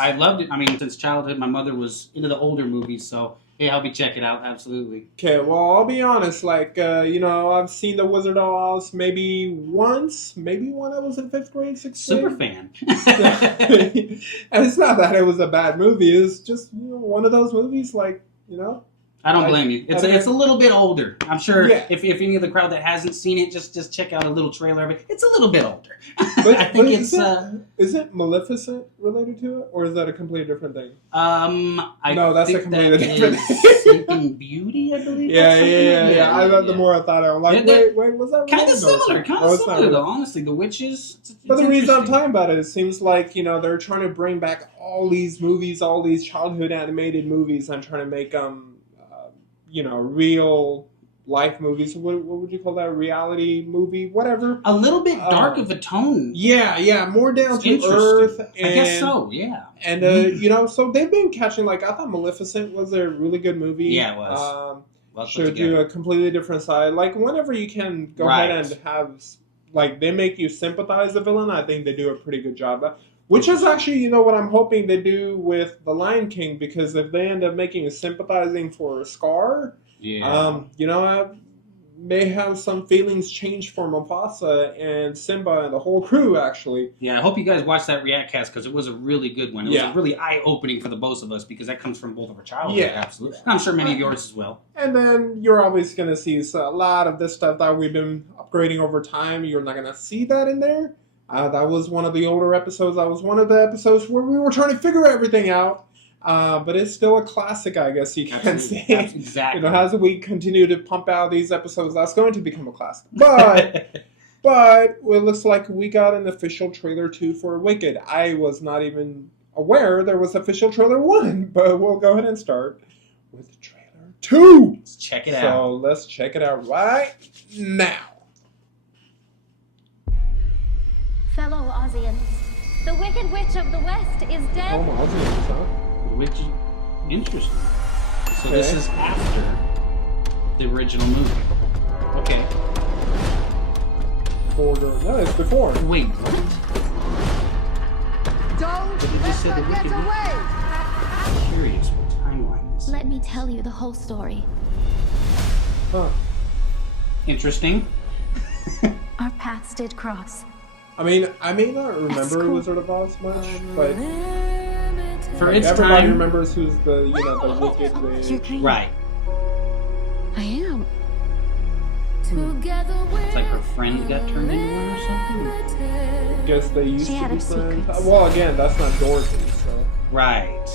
I loved it. I mean, since childhood, my mother was into the older movies, so yeah, I'll be checking it out. Absolutely. Okay, well, I'll be honest. Like, I've seen The Wizard of Oz maybe once, maybe when I was in 5th grade, 6th grade. Super fan. And it's not that it was a bad movie. It's just one of those movies, like, I don't blame you. It's a little bit older. I'm sure if any of the crowd that hasn't seen it, just check out a little trailer of it. It's a little bit older. But, I think is it Maleficent related to it, or is that a completely different thing? That's a completely different thing. Sleeping Beauty, I believe. Yeah. The more I thought, I'm like, wait, was that kind of similar? Kind of similar, though. Honestly, the witches. But the reason I'm talking about it seems like they're trying to bring back all these movies, all these childhood animated movies, and trying to make them. Real life movies. What would you call that? Reality movie? Whatever. A little bit dark of a tone. Yeah. More down to earth. I guess so, yeah. And, so they've been catching, I thought Maleficent was a really good movie. Yeah, it was. Showed you a completely different side. Whenever you can go ahead and have, they make you sympathize the villain, I think they do a pretty good job. Which is actually, what I'm hoping they do with The Lion King, because if they end up making you sympathizing for Scar, I may have some feelings change for Mufasa and Simba and the whole crew, actually. Yeah, I hope you guys watched that React cast, because it was a really good one. It was really eye-opening for the both of us, because that comes from both of our childhood, absolutely. And I'm sure many of yours as well. And then you're always going to see a lot of this stuff that we've been upgrading over time. You're not going to see that in there. That was one of the older episodes. That was one of the episodes where we were trying to figure everything out. But it's still a classic, I guess you can say. Exactly. As we continue to pump out these episodes, that's going to become a classic. But it looks like we got an official trailer 2 for Wicked. I was not even aware there was official trailer 1, but we'll go ahead and start with trailer 2. Let's check it out. So let's check it out right now. Fellow Ozians, the Wicked Witch of the West is dead. Oh, Ozians, huh? Which is interesting. So this is after the original movie. Okay. No, it's before. Wait, what? Don't But it just said the Wicked Witch. I'm curious what timeline this is. Let me tell you the whole story. Huh. Interesting. Our paths did cross. I mean, I may not remember Wizard of Oz much, but for its everybody time, remembers who's the the Wicked Witch. right? I am. It's like her friend got turned into one or something. I guess they used She to had be her friends. secrets. Well, again, that's not Dorothy, so Right.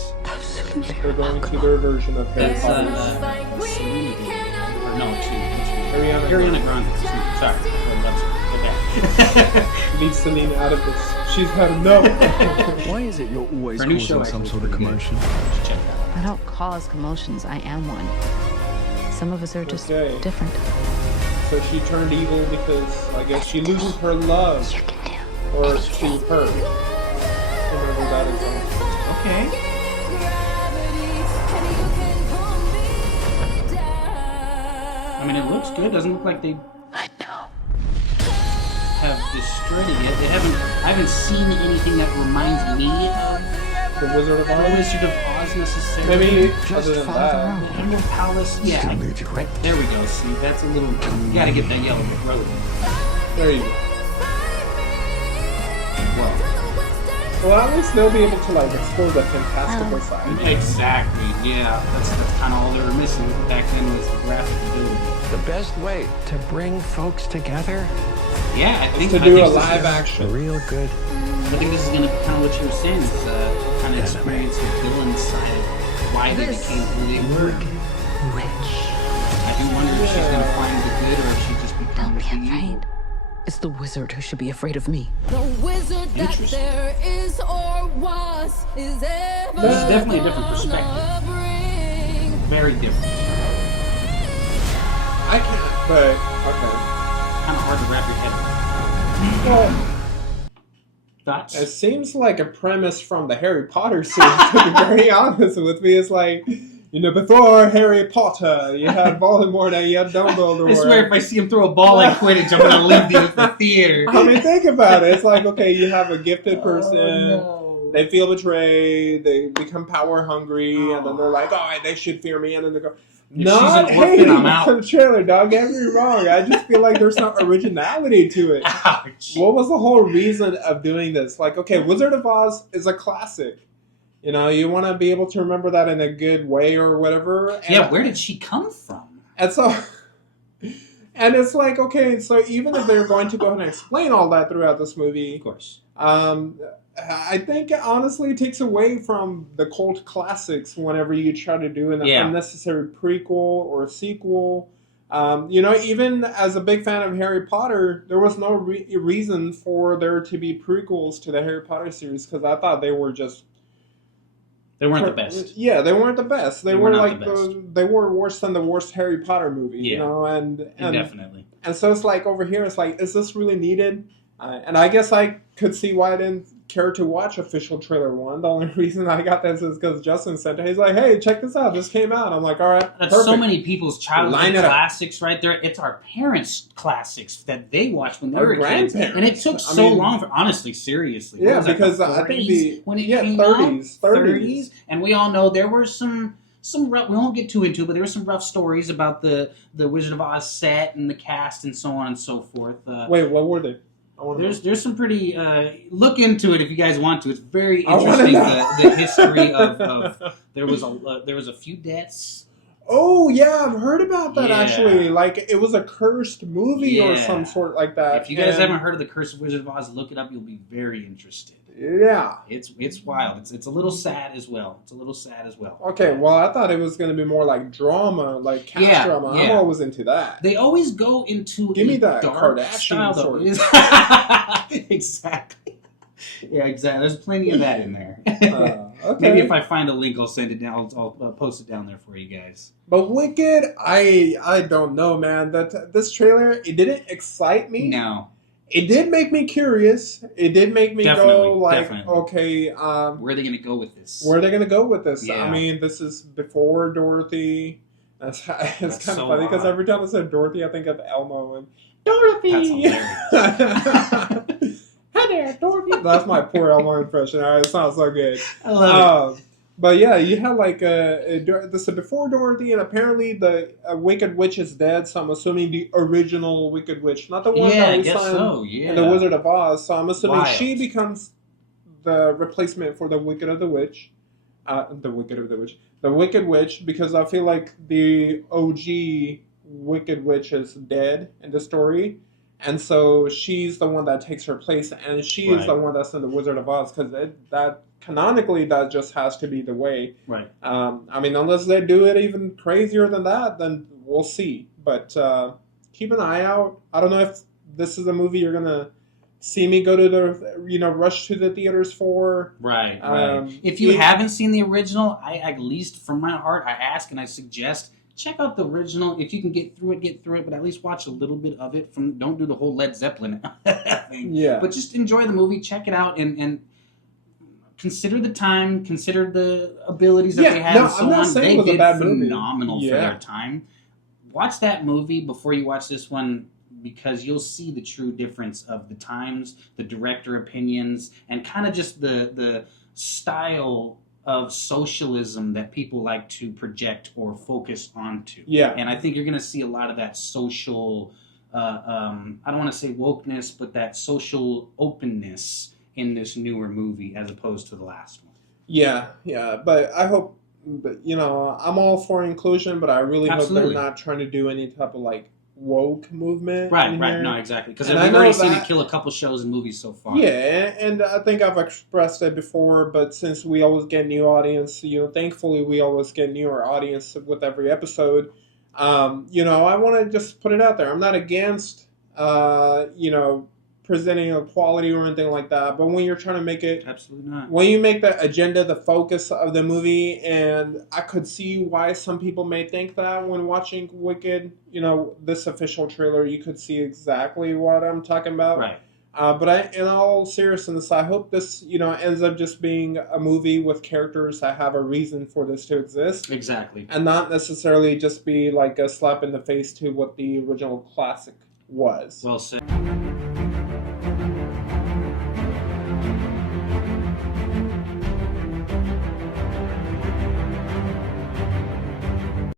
they're going to their version of Harry That's Potter. Celine Dion. Or no, Ariana Ariana Grande. Sorry. Okay. Leave Celine out of this. She's had enough. Why is it you're always Her new causing show some actually sort of pretty good. commotion? Check it out. I don't cause commotions, I am one. Some of us are just Okay. different. So she turned evil because I guess she loses her love. Or to her. Remember that example. Okay. I mean, it looks good. Doesn't look like they have destroyed it yet. I haven't seen anything that reminds me of The Wizard of the Oz? Wizard of Oz necessarily. Maybe Just other than follow the that. road. The Emerald Palace. Yeah, Still leads you right. there we go. See, that's a little. You gotta get that yellow brick road. There you go. Well, Well, at least they'll be able to explore the fantastical side. exactly. Yeah, that's kind of all they were missing back then was the graphic ability. The best way to bring folks together, Yeah, I think To I do think a this live is- action. real good. I think this is gonna be kind of what you were saying. Is kind of experience the villain side of why they became who they were. I do wonder if she's gonna find the good or if she just becomes Don't be the evil. afraid. It's the wizard who should be afraid of me. The wizard that Interesting. there is or was is ever. This is definitely a different perspective. Very different. I can't, but okay. Kind of hard to wrap your head around. Well, Thoughts? it seems like a premise from the Harry Potter series, to be very honest with me. It's like, before Harry Potter, you had Voldemort and you had Dumbledore. I swear if I see him throw a ball like Quidditch, I'm going to leave the theater. I mean, think about it. It's like, okay, you have a gifted person. no. they feel betrayed, they become power hungry, and then they're like, oh, they should fear me, and then they go, not hating on the trailer, dog, get me wrong. I just feel like there's no originality to it. Ouch. What was the whole reason of doing this? Like, okay, Wizard of Oz is a classic. You know, you want to be able to remember that in a good way or whatever. And yeah, where did she come from? And so... And it's like, okay, so even if they're going to go ahead and explain all that throughout this movie, Of course. I think honestly it takes away from the cult classics whenever you try to do an unnecessary prequel or sequel. You know, even as a big fan of Harry Potter, there was no reason for there to be prequels to the Harry Potter series because I thought they were just... They weren't the best. Yeah, they weren't the best. They were like they were worse than the worst Harry Potter movie, you know, and definitely. And so it's like over here, it's like, is this really needed? And I guess I could see why I didn't care to watch official trailer 1. The only reason I got this is because Justin sent it. He's like, hey, check this out. This came out. I'm like, all right, that's perfect. so many people's childhood classics right there. It's our parents' classics that they watched when they were kids. And it took so long for, honestly, seriously. Yeah, because I think when it came out, 30s. And we all know there were some rough, we won't get too into it, but there were some rough stories about the Wizard of Oz set and the cast and so on and so forth. Wait, what were they? There's some pretty look into it if you guys want to. It's very interesting the history of there was a few deaths. Oh yeah, I've heard about that actually. Like it was a cursed movie or some sort like that. If you guys haven't heard of the Curse of Wizard of Oz, look it up. You'll be very interested. Yeah, it's wild. It's a little sad as well. Okay, well I thought it was going to be more like drama, like cast drama. I'm always into that. They always go into give me that dark Kardashian style, sort. Exactly. Yeah, exactly. There's plenty of that in there. Okay. Maybe if I find a link, I'll send it down. I'll post it down there for you guys. But Wicked, I don't know, man. That this trailer, it didn't excite me. No. It did make me curious. It did make me go like, okay, where are they going to go with this? Where are they going to go with this? Yeah. I mean, this is before Dorothy. It's kind of funny because every time I said Dorothy, I think of Elmo and Dorothy. That's hilarious. Hi there, Dorothy. That's my poor Elmo impression. All right, it sounds so good. I love it. But yeah, you have like this is before Dorothy, and apparently the Wicked Witch is dead. So I'm assuming the original Wicked Witch, not the one that we saw in the Wizard of Oz. So I'm assuming she becomes the replacement for the Wicked of the Witch, the Wicked Witch, because I feel like the OG Wicked Witch is dead in the story. And so she's the one that takes her place, and she is the one that's in the Wizard of Oz, because that canonically that just has to be the way. Right. I mean, unless they do it even crazier than that, then we'll see. But keep an eye out. I don't know if this is a movie you're gonna see me go to the rush to the theaters for. Right. If you haven't seen the original, I at least from my heart I ask and I suggest. Check out the original. If you can get through it, but at least watch a little bit of it. Don't do the whole Led Zeppelin thing. Yeah. But just enjoy the movie, check it out, and consider the time, consider the abilities that they had and so on. They did phenomenal for their time. Watch that movie before you watch this one, because you'll see the true difference of the times, the director opinions, and kind of just the style of socialism that people like to project or focus onto. Yeah. And I think you're going to see a lot of that social, I don't want to say wokeness, but that social openness in this newer movie as opposed to the last one. Yeah, but I hope, I'm all for inclusion, but I really hope they're not trying to do any type of woke movement. Right, no, exactly. Because we've already seen it kill a couple shows and movies so far. Yeah, and I think I've expressed it before, but since we always get new audience, thankfully we always get newer audience with every episode. I want to just put it out there. I'm not against, presenting equality or anything like that, but when you're trying to make it, absolutely not. When you make the agenda the focus of the movie, and I could see why some people may think that when watching Wicked, this official trailer, you could see exactly what I'm talking about. Right. But in all seriousness, I hope this, ends up just being a movie with characters that have a reason for this to exist. Exactly. And not necessarily just be like a slap in the face to what the original classic was. Well said.